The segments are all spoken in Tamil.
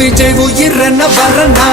விஜய் உயிர் என்ன வரனா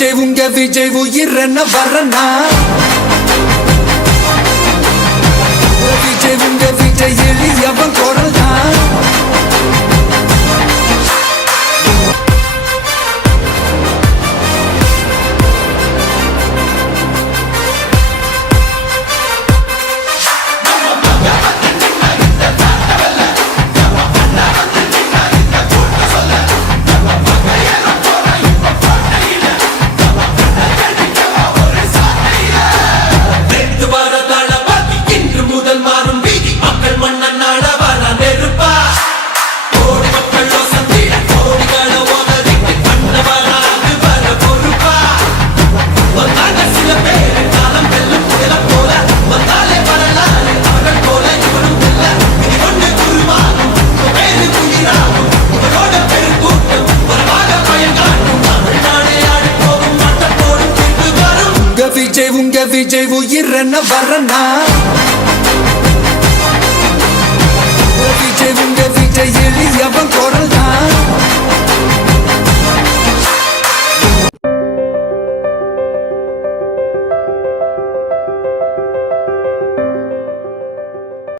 விஜய் உங்க விஜய் உயிரென வரனா விஜய் உங்க விஜய் எளியவன் குரல் விஜய் உயிரென வரனா விஜய் உங்க விஜய் எளிய